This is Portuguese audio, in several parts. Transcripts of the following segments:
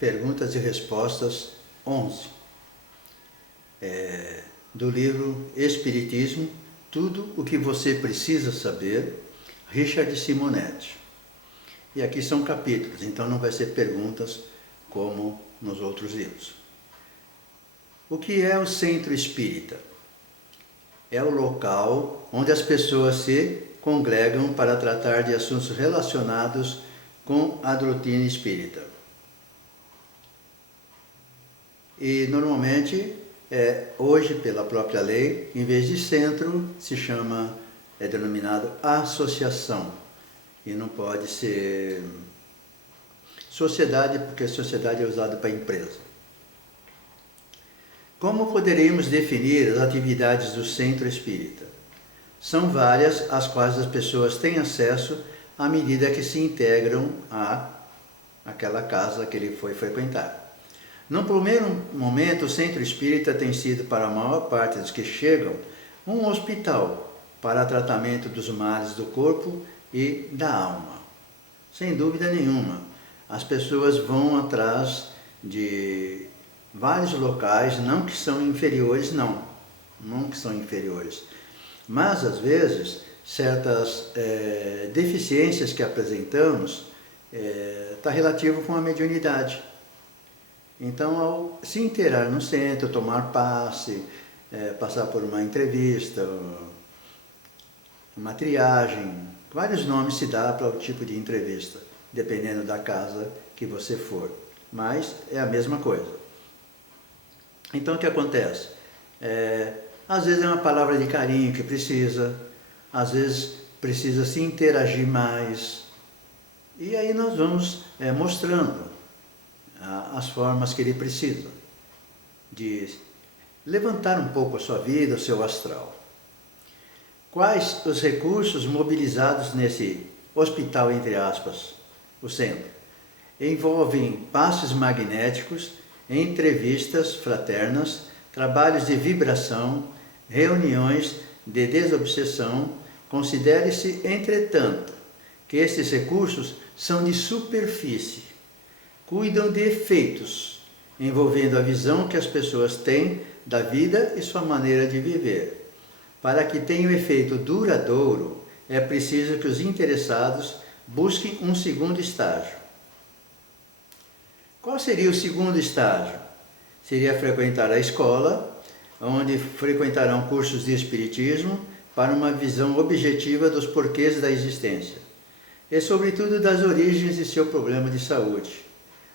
Perguntas e Respostas 11, do livro Espiritismo, Tudo o que você precisa saber, Richard Simonetti. E aqui são capítulos, então não vai ser perguntas como nos outros livros. O que é o centro espírita? É o local onde as pessoas se congregam para tratar de assuntos relacionados com a doutrina espírita. E normalmente, hoje pela própria lei, em vez de centro, é denominado associação. E não pode ser sociedade, porque sociedade é usada para empresa. Como poderíamos definir as atividades do centro espírita? São várias as quais as pessoas têm acesso à medida que se integram àquela casa que ele foi frequentar. No primeiro momento, o centro espírita tem sido, para a maior parte dos que chegam, um hospital para tratamento dos males do corpo e da alma. Sem dúvida nenhuma, as pessoas vão atrás de vários locais, não que são inferiores, não que são inferiores, mas às vezes certas deficiências que apresentamos está relativo com a mediunidade. Então, ao se inteirar no centro, tomar passe, passar por uma entrevista, uma triagem, vários nomes se dá para o tipo de entrevista, dependendo da casa que você for, mas é a mesma coisa. Então, o que acontece? Às vezes é uma palavra de carinho que precisa, às vezes precisa se interagir mais, e aí nós vamos mostrando as formas que ele precisa de levantar um pouco a sua vida, o seu astral. Quais os recursos mobilizados nesse hospital, entre aspas, o centro? Envolvem passes magnéticos, entrevistas fraternas, trabalhos de vibração, reuniões de desobsessão. Considere-se, entretanto, que esses recursos são de superfície. Cuidam de efeitos, envolvendo a visão que as pessoas têm da vida e sua maneira de viver. Para que tenha um efeito duradouro, é preciso que os interessados busquem um segundo estágio. Qual seria o segundo estágio? Seria frequentar a escola, onde frequentarão cursos de espiritismo para uma visão objetiva dos porquês da existência e, sobretudo, das origens de seu problema de saúde.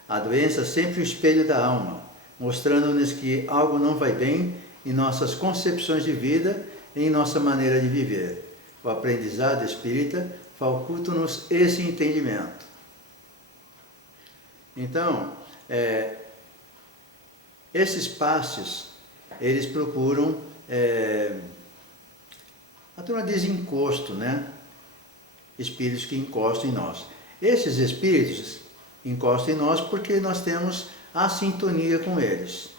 A doença é sempre o espelho da alma, mostrando-nos que algo não vai bem em nossas concepções de vida e em nossa maneira de viver. O aprendizado espírita faculta-nos esse entendimento. Então, esses passes, eles procuram a turma diz encosto, né? Espíritos que encostam em nós. Esses espíritos encostam em nós porque nós temos a sintonia com eles.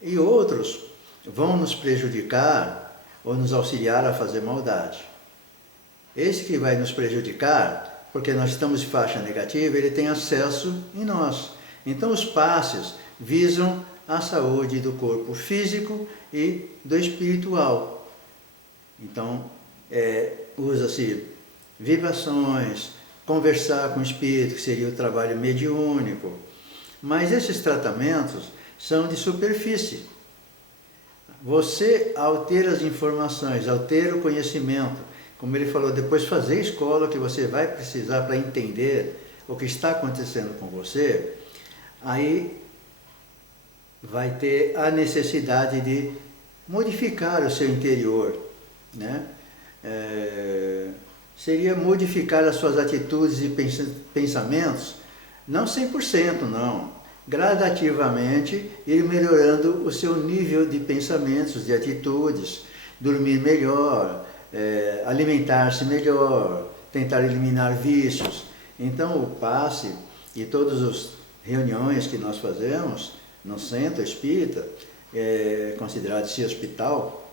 E outros vão nos prejudicar ou nos auxiliar a fazer maldade. Esse que vai nos prejudicar, porque nós estamos em faixa negativa, ele tem acesso em nós. Então os passes visam a saúde do corpo físico e do espiritual. Então, usa-se vibrações, conversar com o espírito, que seria o trabalho mediúnico. Mas esses tratamentos são de superfície. Você, ao ter as informações, ao ter o conhecimento, como ele falou, depois fazer escola, que você vai precisar para entender o que está acontecendo com você, aí vai ter a necessidade de modificar o seu interior, né? Seria modificar as suas atitudes e pensamentos, não 100%, não. Gradativamente ir melhorando o seu nível de pensamentos, de atitudes, dormir melhor, alimentar-se melhor, tentar eliminar vícios. Então o passe e todas as reuniões que nós fazemos no centro espírita, considerado esse hospital,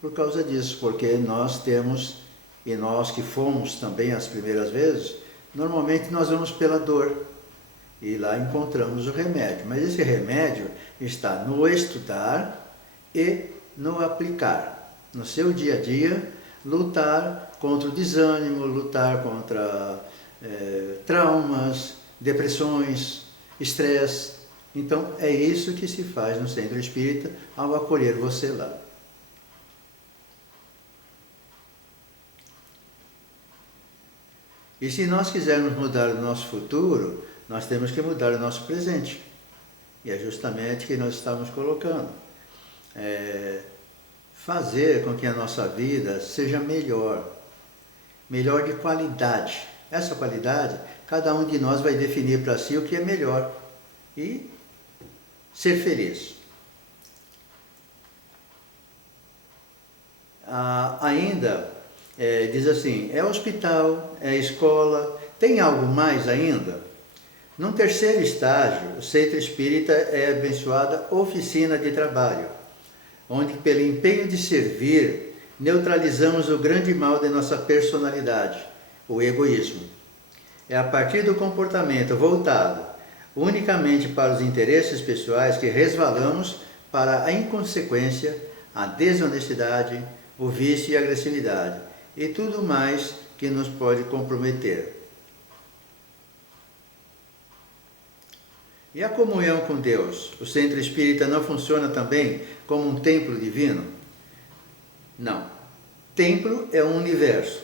por causa disso, porque nós temos, e nós que fomos também as primeiras vezes, normalmente nós vamos pela dor. E lá encontramos o remédio. Mas esse remédio está no estudar e no aplicar. No seu dia a dia, lutar contra o desânimo, lutar contra traumas, depressões, estresse. Então, é isso que se faz no Centro Espírita ao acolher você lá. E se nós quisermos mudar o nosso futuro, nós temos que mudar o nosso presente. E é justamente o que nós estamos colocando. Fazer com que a nossa vida seja melhor de qualidade. Essa qualidade, cada um de nós vai definir para si o que é melhor e ser feliz. Ainda, diz assim, é hospital, é escola, tem algo mais ainda? Num terceiro estágio, o Centro Espírita é abençoada oficina de trabalho, onde pelo empenho de servir, neutralizamos o grande mal de nossa personalidade, o egoísmo. É a partir do comportamento voltado unicamente para os interesses pessoais que resvalamos para a inconsequência, a desonestidade, o vício e a agressividade, e tudo mais que nos pode comprometer. E a comunhão com Deus? O Centro Espírita não funciona também como um templo divino? Não. Templo é um universo,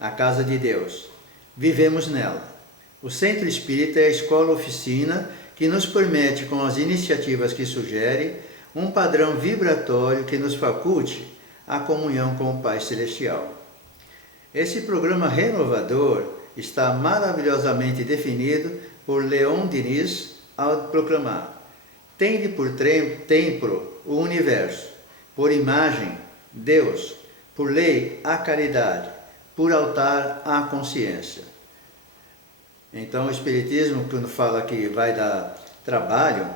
a casa de Deus. Vivemos nela. O Centro Espírita é a escola-oficina que nos permite, com as iniciativas que sugere, um padrão vibratório que nos faculte a comunhão com o Pai Celestial. Esse programa renovador está maravilhosamente definido por Leon Denis ao proclamar: tende por templo o universo, por imagem, Deus, por lei, a caridade, por altar, a consciência. Então, o Espiritismo, quando fala que vai dar trabalho,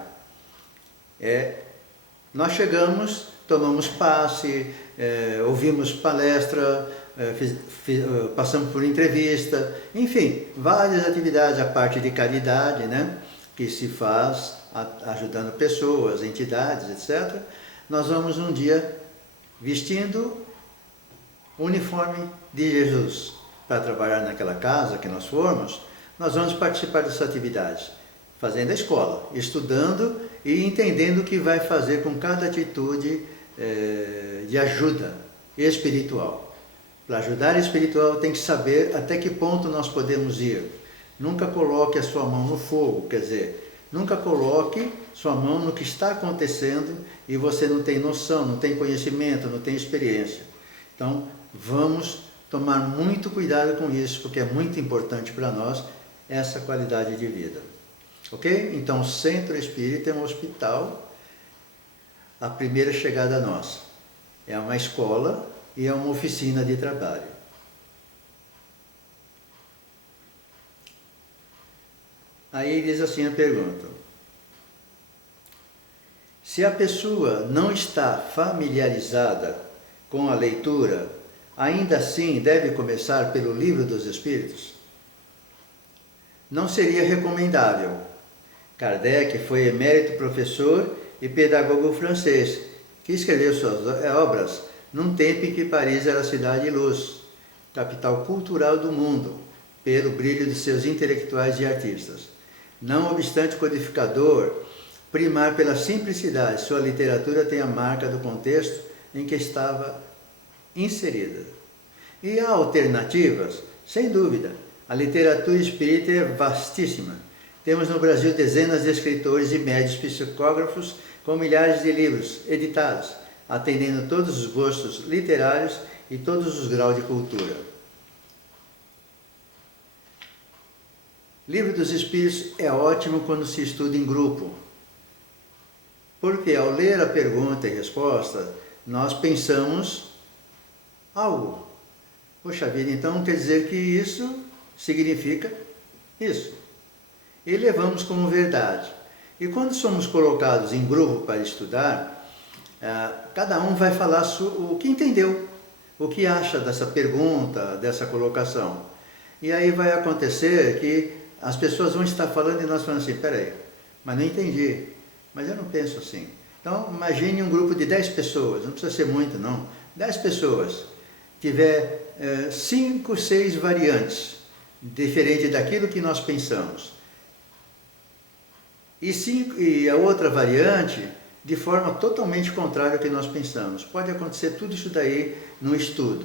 nós chegamos, tomamos passe, ouvimos palestra, passamos por entrevista, enfim, várias atividades, a parte de caridade, né, que se faz ajudando pessoas, entidades, etc. Nós vamos um dia vestindo o uniforme de Jesus para trabalhar naquela casa que nós formos. Nós vamos participar dessas atividades, fazendo a escola, estudando e entendendo o que vai fazer com cada atitude de ajuda espiritual. Para ajudar espiritual tem que saber até que ponto nós podemos ir. Nunca coloque a sua mão no fogo, quer dizer, nunca coloque sua mão no que está acontecendo e você não tem noção, não tem conhecimento, não tem experiência. Então, vamos tomar muito cuidado com isso, porque é muito importante para nós essa qualidade de vida. Ok? Então, o Centro Espírita é um hospital, a primeira chegada nossa. É uma escola e é uma oficina de trabalho. Aí diz assim a pergunta: se a pessoa não está familiarizada com a leitura, ainda assim deve começar pelo Livro dos Espíritos? Não seria recomendável. Kardec foi emérito professor e pedagogo francês, que escreveu suas obras num tempo em que Paris era a cidade de luz, capital cultural do mundo, pelo brilho de seus intelectuais e artistas. Não obstante o codificador primar pela simplicidade, sua literatura tem a marca do contexto em que estava inserida. E há alternativas? Sem dúvida. A literatura espírita é vastíssima. Temos no Brasil dezenas de escritores e médios psicógrafos com milhares de livros editados, atendendo todos os gostos literários e todos os graus de cultura. Livro dos Espíritos é ótimo quando se estuda em grupo, porque ao ler a pergunta e resposta, nós pensamos algo. Poxa vida, então quer dizer que isso significa isso. E levamos como verdade. E quando somos colocados em grupo para estudar, cada um vai falar o que entendeu, o que acha dessa pergunta, dessa colocação. E aí vai acontecer que as pessoas vão estar falando e nós falando assim, peraí, mas não entendi, mas eu não penso assim. Então, imagine um grupo de 10 pessoas, não precisa ser muito não, 10 pessoas, tiver 5, 6 variantes, diferente daquilo que nós pensamos. E a outra variante, de forma totalmente contrária ao que nós pensamos. Pode acontecer tudo isso daí no estudo.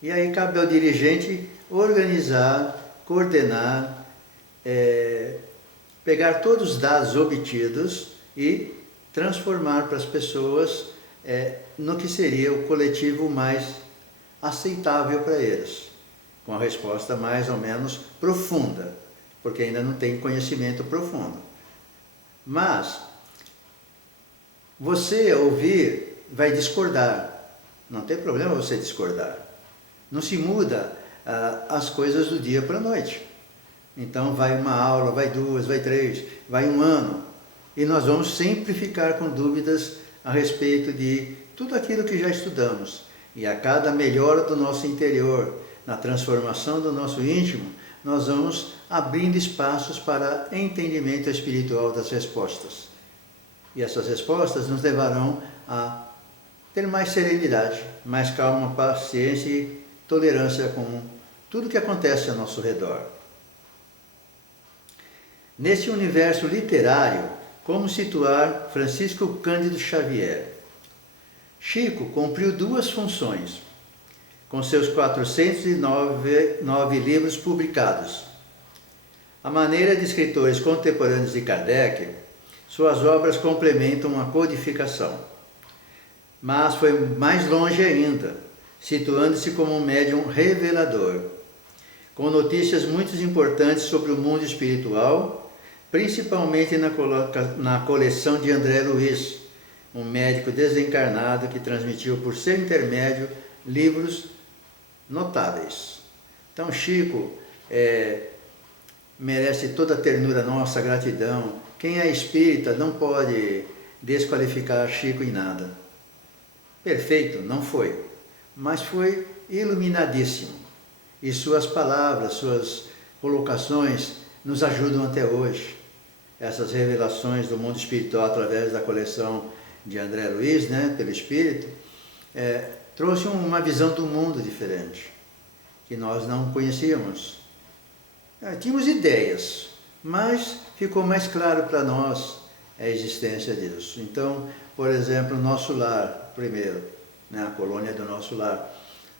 E aí cabe ao dirigente organizar, coordenar, pegar todos os dados obtidos e transformar para as pessoas no que seria o coletivo mais aceitável para eles, com a resposta mais ou menos profunda, porque ainda não tem conhecimento profundo. Mas você ouvir vai discordar, não tem problema você discordar, não se muda as coisas do dia para a noite. Então vai uma aula, vai 2, vai 3, vai 1 ano, e nós vamos sempre ficar com dúvidas a respeito de tudo aquilo que já estudamos. E a cada melhora do nosso interior, na transformação do nosso íntimo, nós vamos abrindo espaços para entendimento espiritual das respostas. E essas respostas nos levarão a ter mais serenidade, mais calma, paciência e tolerância com tudo que acontece ao nosso redor. Nesse universo literário, como situar Francisco Cândido Xavier? Chico cumpriu 2 funções, com seus 409 livros publicados. À maneira de escritores contemporâneos de Kardec, suas obras complementam a codificação. Mas foi mais longe ainda, situando-se como um médium revelador, com notícias muito importantes sobre o mundo espiritual, principalmente na coleção de André Luiz, um médico desencarnado que transmitiu por seu intermédio livros notáveis. Então Chico merece toda a ternura nossa, gratidão. Quem é espírita não pode desqualificar Chico em nada. Perfeito, não foi, mas foi iluminadíssimo. E suas palavras, suas colocações nos ajudam até hoje. Essas revelações do mundo espiritual através da coleção de André Luiz, pelo Espírito, trouxe uma visão do mundo diferente, que nós não conhecíamos. Tínhamos ideias, mas ficou mais claro para nós a existência disso. Então, por exemplo, o Nosso Lar, primeiro, a colônia do Nosso Lar.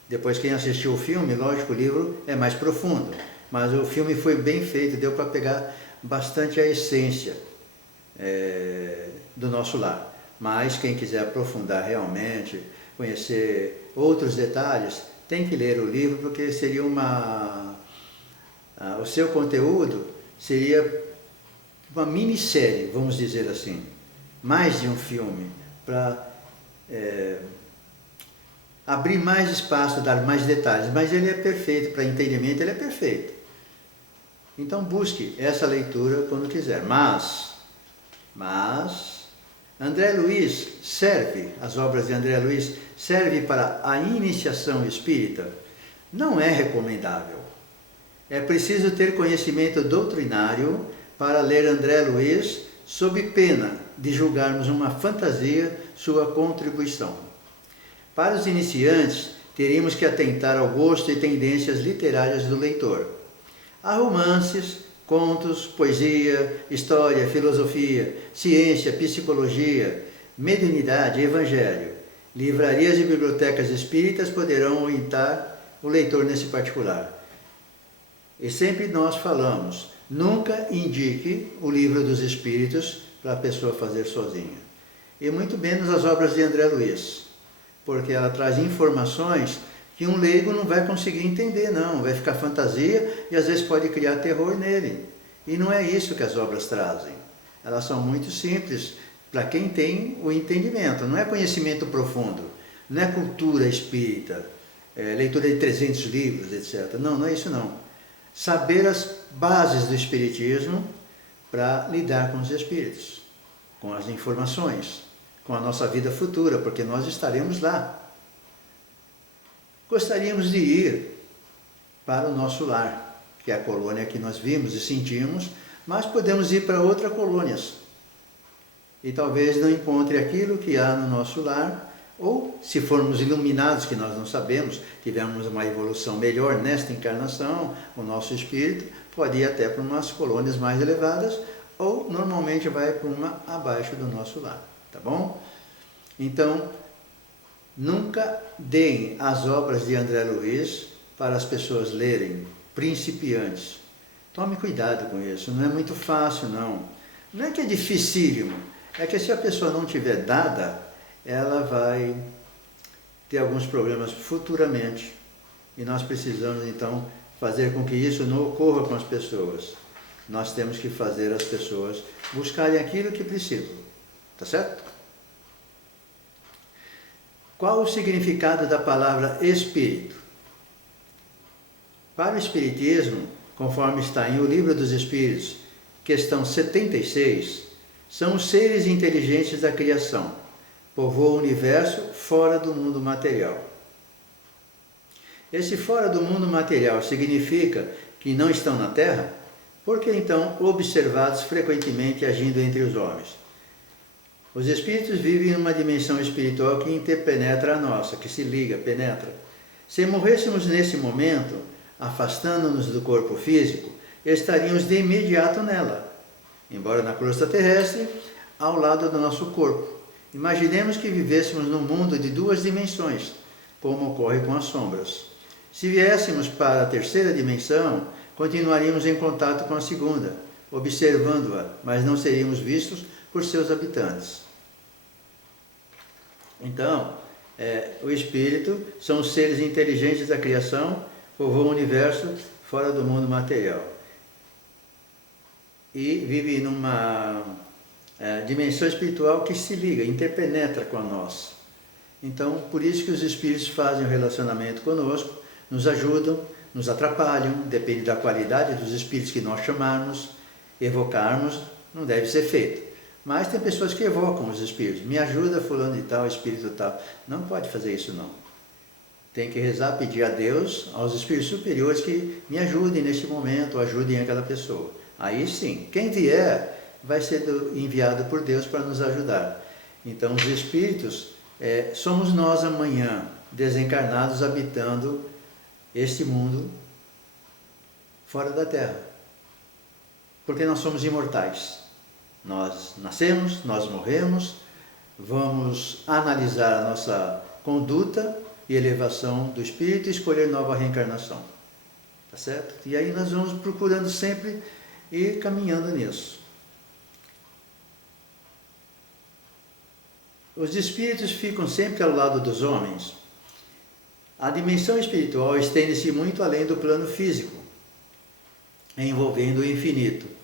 Depois, quem assistiu o filme, lógico, o livro é mais profundo, mas o filme foi bem feito, deu para pegar bastante a essência do Nosso Lar. Mas quem quiser aprofundar realmente, conhecer outros detalhes, tem que ler o livro, porque seria o seu conteúdo seria uma minissérie, vamos dizer assim, mais de um filme, para abrir mais espaço, dar mais detalhes, mas ele é perfeito, para entendimento ele é perfeito. Então busque essa leitura quando quiser, mas André Luiz as obras de André Luiz servem para a iniciação espírita? Não é recomendável. É preciso ter conhecimento doutrinário para ler André Luiz, sob pena de julgarmos uma fantasia sua contribuição. Para os iniciantes, teríamos que atentar ao gosto e tendências literárias do leitor. Há romances, contos, poesia, história, filosofia, ciência, psicologia, mediunidade, evangelho. Livrarias e bibliotecas espíritas poderão orientar o leitor nesse particular. E sempre nós falamos, nunca indique o livro dos espíritos para a pessoa fazer sozinha. E muito menos as obras de André Luiz, porque ela traz informações que um leigo não vai conseguir entender, não. Vai ficar fantasia e às vezes pode criar terror nele. E não é isso que as obras trazem. Elas são muito simples para quem tem o entendimento. Não é conhecimento profundo, não é cultura espírita, leitura de 300 livros, etc. Não, não é isso não. Saber as bases do espiritismo para lidar com os espíritos, com as informações, com a nossa vida futura, porque nós estaremos lá. Gostaríamos de ir para o nosso lar, que é a colônia que nós vimos e sentimos, mas podemos ir para outras colônias. E talvez não encontre aquilo que há no nosso lar, ou se formos iluminados, que nós não sabemos, tivemos uma evolução melhor nesta encarnação, o nosso espírito pode ir até para umas colônias mais elevadas, ou normalmente vai para uma abaixo do nosso lar, tá bom? Então, nunca deem as obras de André Luiz para as pessoas lerem, principiantes. Tome cuidado com isso, não é muito fácil não. Não é que é dificílimo, é que se a pessoa não tiver dada, ela vai ter alguns problemas futuramente. E nós precisamos então fazer com que isso não ocorra com as pessoas. Nós temos que fazer as pessoas buscarem aquilo que precisam, tá certo? Qual o significado da palavra espírito? Para o Espiritismo, conforme está em O Livro dos Espíritos, questão 76, são os seres inteligentes da criação, povoam o universo fora do mundo material. Esse fora do mundo material significa que não estão na Terra? Por que então observados frequentemente agindo entre os homens? Os espíritos vivem em uma dimensão espiritual que interpenetra a nossa, que se liga, penetra. Se morrêssemos nesse momento, afastando-nos do corpo físico, estaríamos de imediato nela, embora na crosta terrestre, ao lado do nosso corpo. Imaginemos que vivêssemos num mundo de duas dimensões, como ocorre com as sombras. Se viéssemos para a terceira dimensão, continuaríamos em contato com a segunda, observando-a, mas não seríamos vistos por seus habitantes. Então, o espírito são os seres inteligentes da criação, povoam o universo fora do mundo material. E vive numa dimensão espiritual que se liga, interpenetra com a nossa. Então, por isso que os espíritos fazem o relacionamento conosco, nos ajudam, nos atrapalham, depende da qualidade dos espíritos que nós chamarmos, evocarmos, não deve ser feito. Mas tem pessoas que evocam os espíritos, me ajuda fulano de tal, espírito tal. Não pode fazer isso não. Tem que rezar, pedir a Deus, aos espíritos superiores que me ajudem neste momento, ajudem aquela pessoa. Aí sim, quem vier vai ser enviado por Deus para nos ajudar. Então os espíritos somos nós amanhã, desencarnados, habitando este mundo fora da Terra. Porque nós somos imortais. Nós nascemos, nós morremos, vamos analisar a nossa conduta e elevação do espírito e escolher nova reencarnação. Tá certo? E aí nós vamos procurando sempre ir caminhando nisso. Os espíritos ficam sempre ao lado dos homens. A dimensão espiritual estende-se muito além do plano físico, envolvendo o infinito.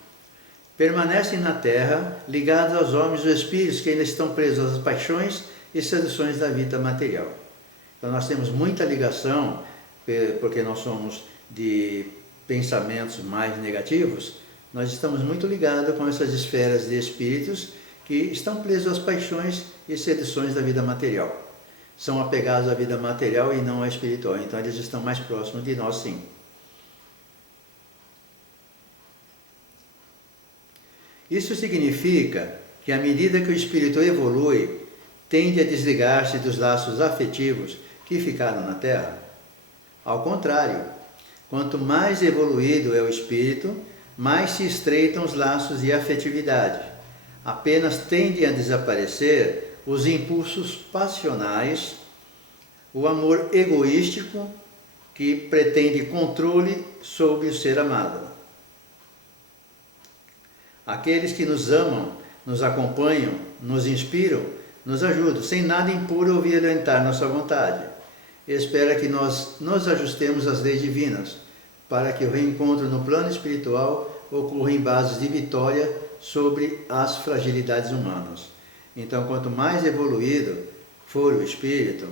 Permanecem na Terra, ligados aos homens os espíritos que ainda estão presos às paixões e seduções da vida material. Então nós temos muita ligação, porque nós somos de pensamentos mais negativos, nós estamos muito ligados com essas esferas de espíritos que estão presos às paixões e seduções da vida material. São apegados à vida material e não à espiritual, então eles estão mais próximos de nós sim. Isso significa que à medida que o espírito evolui, tende a desligar-se dos laços afetivos que ficaram na Terra? Ao contrário, quanto mais evoluído é o espírito, mais se estreitam os laços de afetividade. Apenas tendem a desaparecer os impulsos passionais, o amor egoístico que pretende controle sobre o ser amado. Aqueles que nos amam, nos acompanham, nos inspiram, nos ajudam, sem nada impor ou violentar nossa vontade. Espera que nós nos ajustemos às leis divinas, para que o reencontro no plano espiritual ocorra em bases de vitória sobre as fragilidades humanas. Então, quanto mais evoluído for o espírito,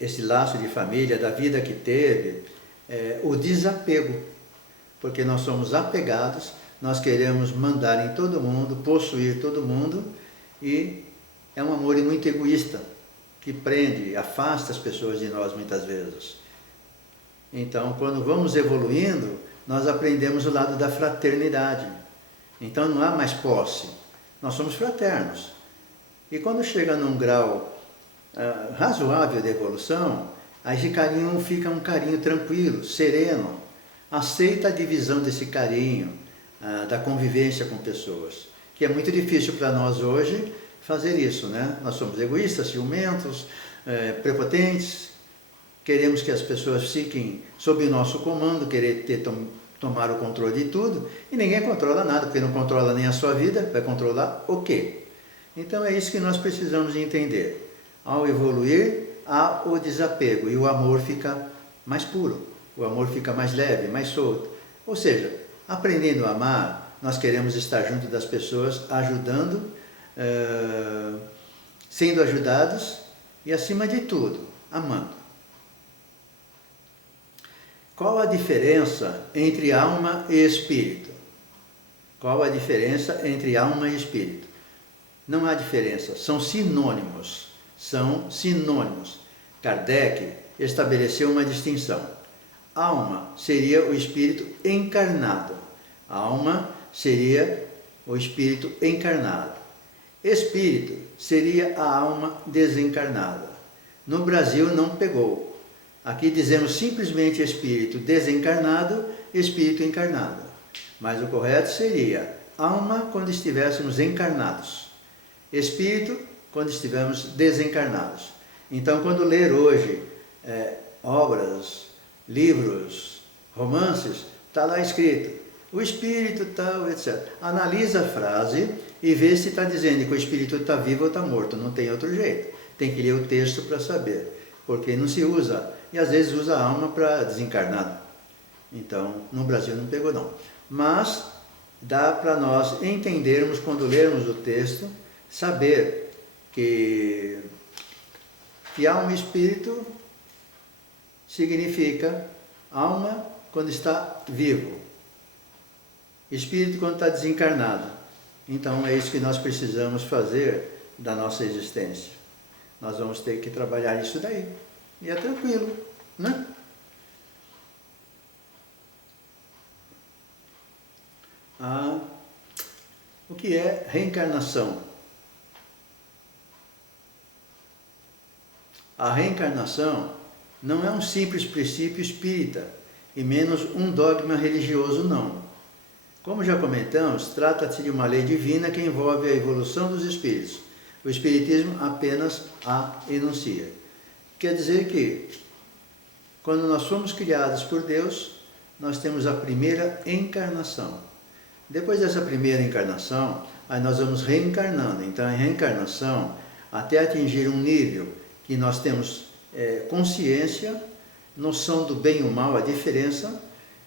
esse laço de família, da vida que teve, o desapego, porque nós somos apegados, nós queremos mandar em todo mundo, possuir todo mundo, e é um amor muito egoísta, que prende, afasta as pessoas de nós muitas vezes. Então, quando vamos evoluindo, nós aprendemos o lado da fraternidade. Então, não há mais posse. Nós somos fraternos. E quando chega num grau razoável de evolução, aí esse carinho fica um carinho tranquilo, sereno. Aceita a divisão desse carinho, da convivência com pessoas. Que é muito difícil para nós hoje fazer isso, né? Nós somos egoístas, ciumentos, prepotentes, queremos que as pessoas fiquem sob o nosso comando, querer tomar o controle de tudo, e ninguém controla nada, porque não controla nem a sua vida, vai controlar o quê? Então é isso que nós precisamos entender. Ao evoluir, há o desapego, e o amor fica mais puro, o amor fica mais leve, mais solto. Ou seja, aprendendo a amar, nós queremos estar junto das pessoas, ajudando, sendo ajudados e, acima de tudo, amando. Qual a diferença entre alma e espírito? Qual a diferença entre alma e espírito? Não há diferença, são sinônimos. São sinônimos. Kardec estabeleceu uma distinção. Alma seria o espírito encarnado. Alma seria o espírito encarnado. Espírito seria a alma desencarnada. No Brasil não pegou. Aqui dizemos simplesmente espírito desencarnado, espírito encarnado. Mas o correto seria alma quando estivéssemos encarnados. Espírito quando estivermos desencarnados. Então, quando ler hoje obras, livros, romances, está lá escrito, o espírito tal, etc. Analisa a frase e vê se está dizendo que o espírito está vivo ou está morto. Não tem outro jeito. Tem que ler o texto para saber. Porque não se usa, e às vezes usa a alma para desencarnado. Então, no Brasil não pegou não. Mas dá para nós entendermos, quando lermos o texto, saber que alma e espírito significa alma quando está vivo, espírito quando está desencarnado. Então é isso que nós precisamos fazer da nossa existência. Nós vamos ter que trabalhar isso daí. E é tranquilo, né? O que é reencarnação? A reencarnação não é um simples princípio espírita, e menos um dogma religioso, não. Como já comentamos, trata-se de uma lei divina que envolve a evolução dos espíritos. O Espiritismo apenas a enuncia. Quer dizer que, quando nós somos criados por Deus, nós temos a primeira encarnação. Depois dessa primeira encarnação, aí nós vamos reencarnando. Então, a reencarnação, até atingir um nível que nós temos consciência, noção do bem e o mal, a diferença,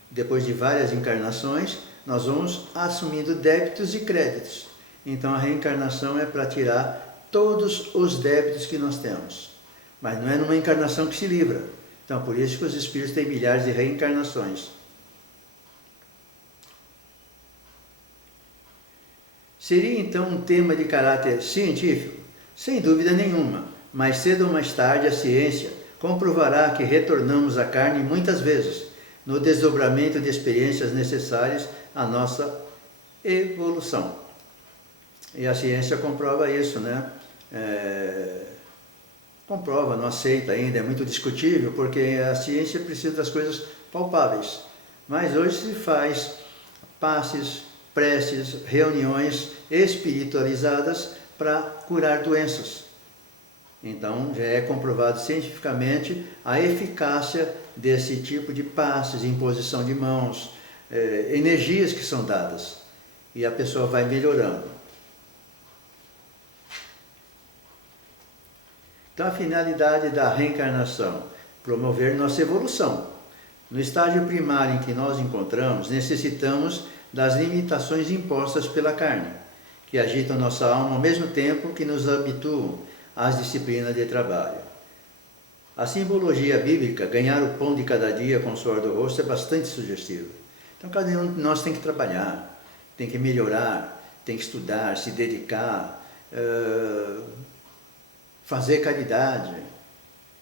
depois de várias encarnações, nós vamos assumindo débitos e créditos. Então, a reencarnação é para tirar todos os débitos que nós temos. Mas não é numa encarnação que se livra. Então, por isso que os espíritos têm milhares de reencarnações. Seria então um tema de caráter científico? Sem dúvida nenhuma. Mais cedo ou mais tarde a ciência comprovará que retornamos à carne muitas vezes, no desdobramento de experiências necessárias à nossa evolução. E a ciência comprova isso, né? Comprova, não aceita ainda, é muito discutível, porque a ciência precisa das coisas palpáveis. Mas hoje se faz passes, preces, reuniões espiritualizadas para curar doenças. Então, já é comprovado cientificamente a eficácia desse tipo de passes, imposição de mãos, energias que são dadas. E a pessoa vai melhorando. Então, a finalidade da reencarnação, promover nossa evolução. No estágio primário em que nós encontramos, necessitamos das limitações impostas pela carne, que agitam nossa alma ao mesmo tempo que nos habituam às disciplinas de trabalho. A simbologia bíblica, ganhar o pão de cada dia com o suor do rosto, é bastante sugestiva. Então, cada um de nós tem que trabalhar, tem que melhorar, tem que estudar, se dedicar, fazer caridade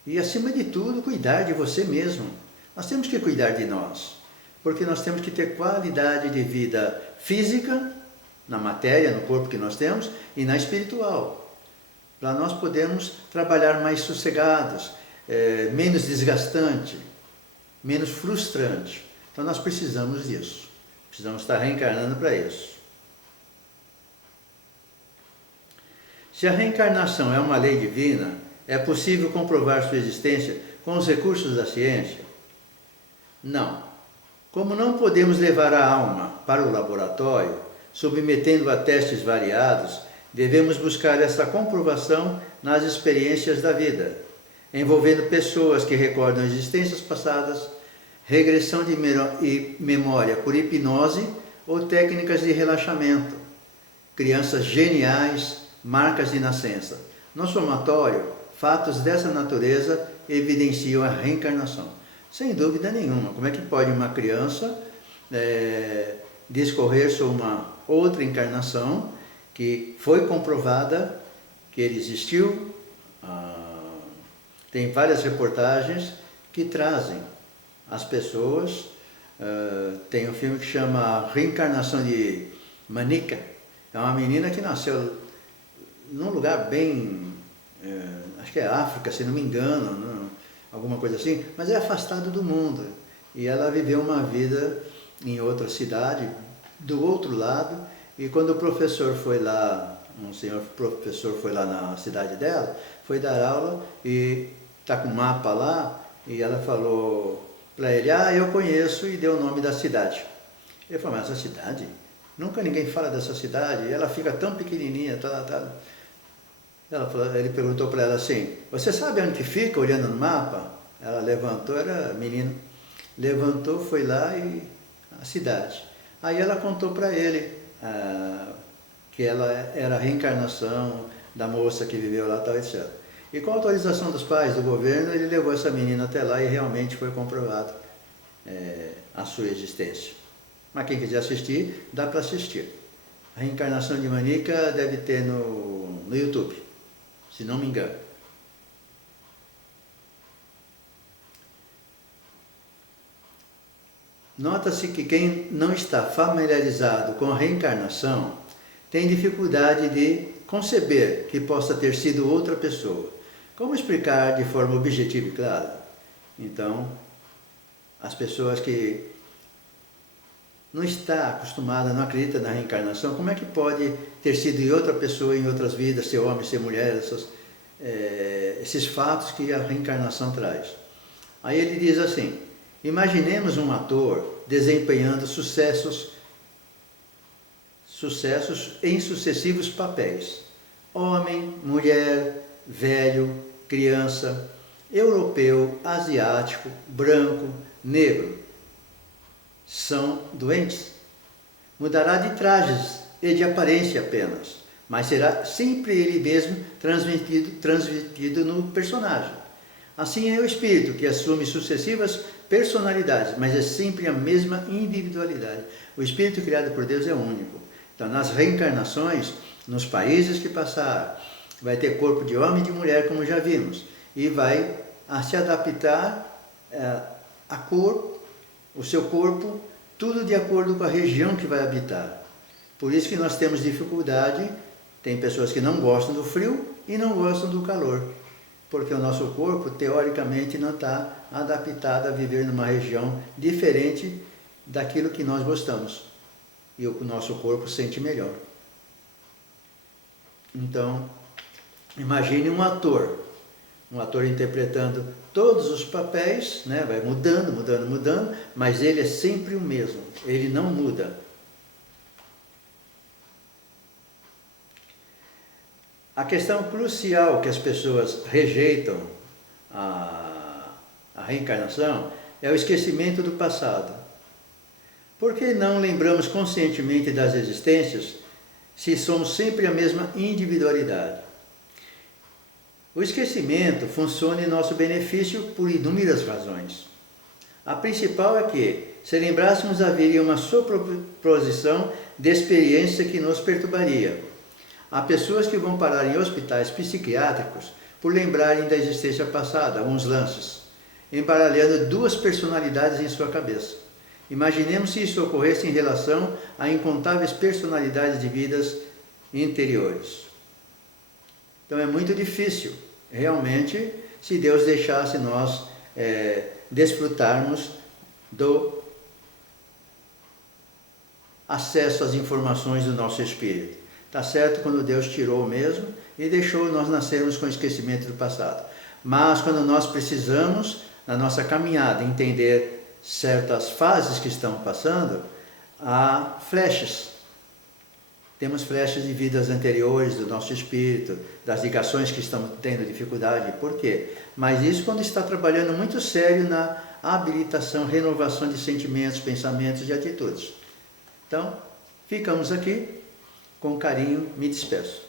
e, acima de tudo, cuidar de você mesmo. Nós temos que cuidar de nós, porque nós temos que ter qualidade de vida física, na matéria, no corpo que nós temos, e na espiritual, para nós podermos trabalhar mais sossegados, menos desgastante, menos frustrante. Então nós precisamos disso, precisamos estar reencarnando para isso. Se a reencarnação é uma lei divina, é possível comprovar sua existência com os recursos da ciência? Não. Como não podemos levar a alma para o laboratório, submetendo a testes variados, devemos buscar essa comprovação nas experiências da vida, envolvendo pessoas que recordam existências passadas, regressão de memória por hipnose ou técnicas de relaxamento, crianças geniais, marcas de nascença. No somatório, fatos dessa natureza evidenciam a reencarnação. Sem dúvida nenhuma. Como é que pode uma criança discorrer sobre uma outra encarnação que foi comprovada que ele existiu? Tem várias reportagens que trazem as pessoas. Tem um filme que chama Reencarnação de Manica. É uma menina que nasceu num lugar bem, acho que é África, se não me engano, alguma coisa assim, mas é afastado do mundo. E ela viveu uma vida em outra cidade, do outro lado, e quando o professor foi lá, um senhor professor foi lá na cidade dela, foi dar aula e está com um mapa lá, e ela falou para ele, eu conheço, e deu o nome da cidade. Ele falou, mas essa cidade? Nunca ninguém fala dessa cidade, e ela fica tão pequenininha, Ele perguntou para ela assim, você sabe onde que fica, olhando no mapa? Ela levantou, era menina, levantou, foi lá e a cidade. Aí ela contou para ele que ela era a reencarnação da moça que viveu lá, tal, etc. E com a autorização dos pais, do governo, ele levou essa menina até lá e realmente foi comprovado a sua existência. Mas quem quiser assistir, dá para assistir. A reencarnação de Manica deve ter no YouTube, se não me engano. Nota-se que quem não está familiarizado com a reencarnação tem dificuldade de conceber que possa ter sido outra pessoa. Como explicar de forma objetiva e clara? Então, as pessoas que não está acostumada, não acredita na reencarnação, como é que pode ter sido em outra pessoa, em outras vidas, ser homem, ser mulher, esses fatos que a reencarnação traz? Aí ele diz assim, imaginemos um ator desempenhando sucessos em sucessivos papéis. Homem, mulher, velho, criança, europeu, asiático, branco, negro. São doentes. Mudará de trajes e de aparência apenas, mas será sempre ele mesmo transmitido no personagem. Assim é o espírito, que assume sucessivas personalidades, mas é sempre a mesma individualidade. O espírito criado por Deus é único. Então, nas reencarnações, nos países que passaram, vai ter corpo de homem e de mulher, como já vimos, e vai se adaptar a cor, o seu corpo, tudo de acordo com a região que vai habitar. Por isso que nós temos dificuldade, tem pessoas que não gostam do frio e não gostam do calor, porque o nosso corpo, teoricamente, não está adaptado a viver numa região diferente daquilo que nós gostamos. E o nosso corpo sente melhor. Então, imagine um ator interpretando todos os papéis, né? Vai mudando, mas ele é sempre o mesmo, ele não muda. A questão crucial que as pessoas rejeitam a reencarnação é o esquecimento do passado. Por que não lembramos conscientemente das existências se somos sempre a mesma individualidade? O esquecimento funciona em nosso benefício por inúmeras razões. A principal é que, se lembrássemos, haveria uma sobreposição de experiência que nos perturbaria. Há pessoas que vão parar em hospitais psiquiátricos por lembrarem da existência passada, alguns lances. embaralhando duas personalidades em sua cabeça. Imaginemos se isso ocorresse em relação a incontáveis personalidades de vidas interiores. Então é muito difícil, realmente, se Deus deixasse nós desfrutarmos do acesso às informações do nosso espírito. Tá certo quando Deus tirou mesmo e deixou nós nascermos com esquecimento do passado. Mas quando nós precisamos, na nossa caminhada, entender certas fases que estão passando, há flechas. Temos flechas de vidas anteriores do nosso espírito, das ligações que estamos tendo dificuldade. Por quê? Mas isso quando está trabalhando muito sério na habilitação, renovação de sentimentos, pensamentos e atitudes. Então, ficamos aqui. Com carinho, me despeço.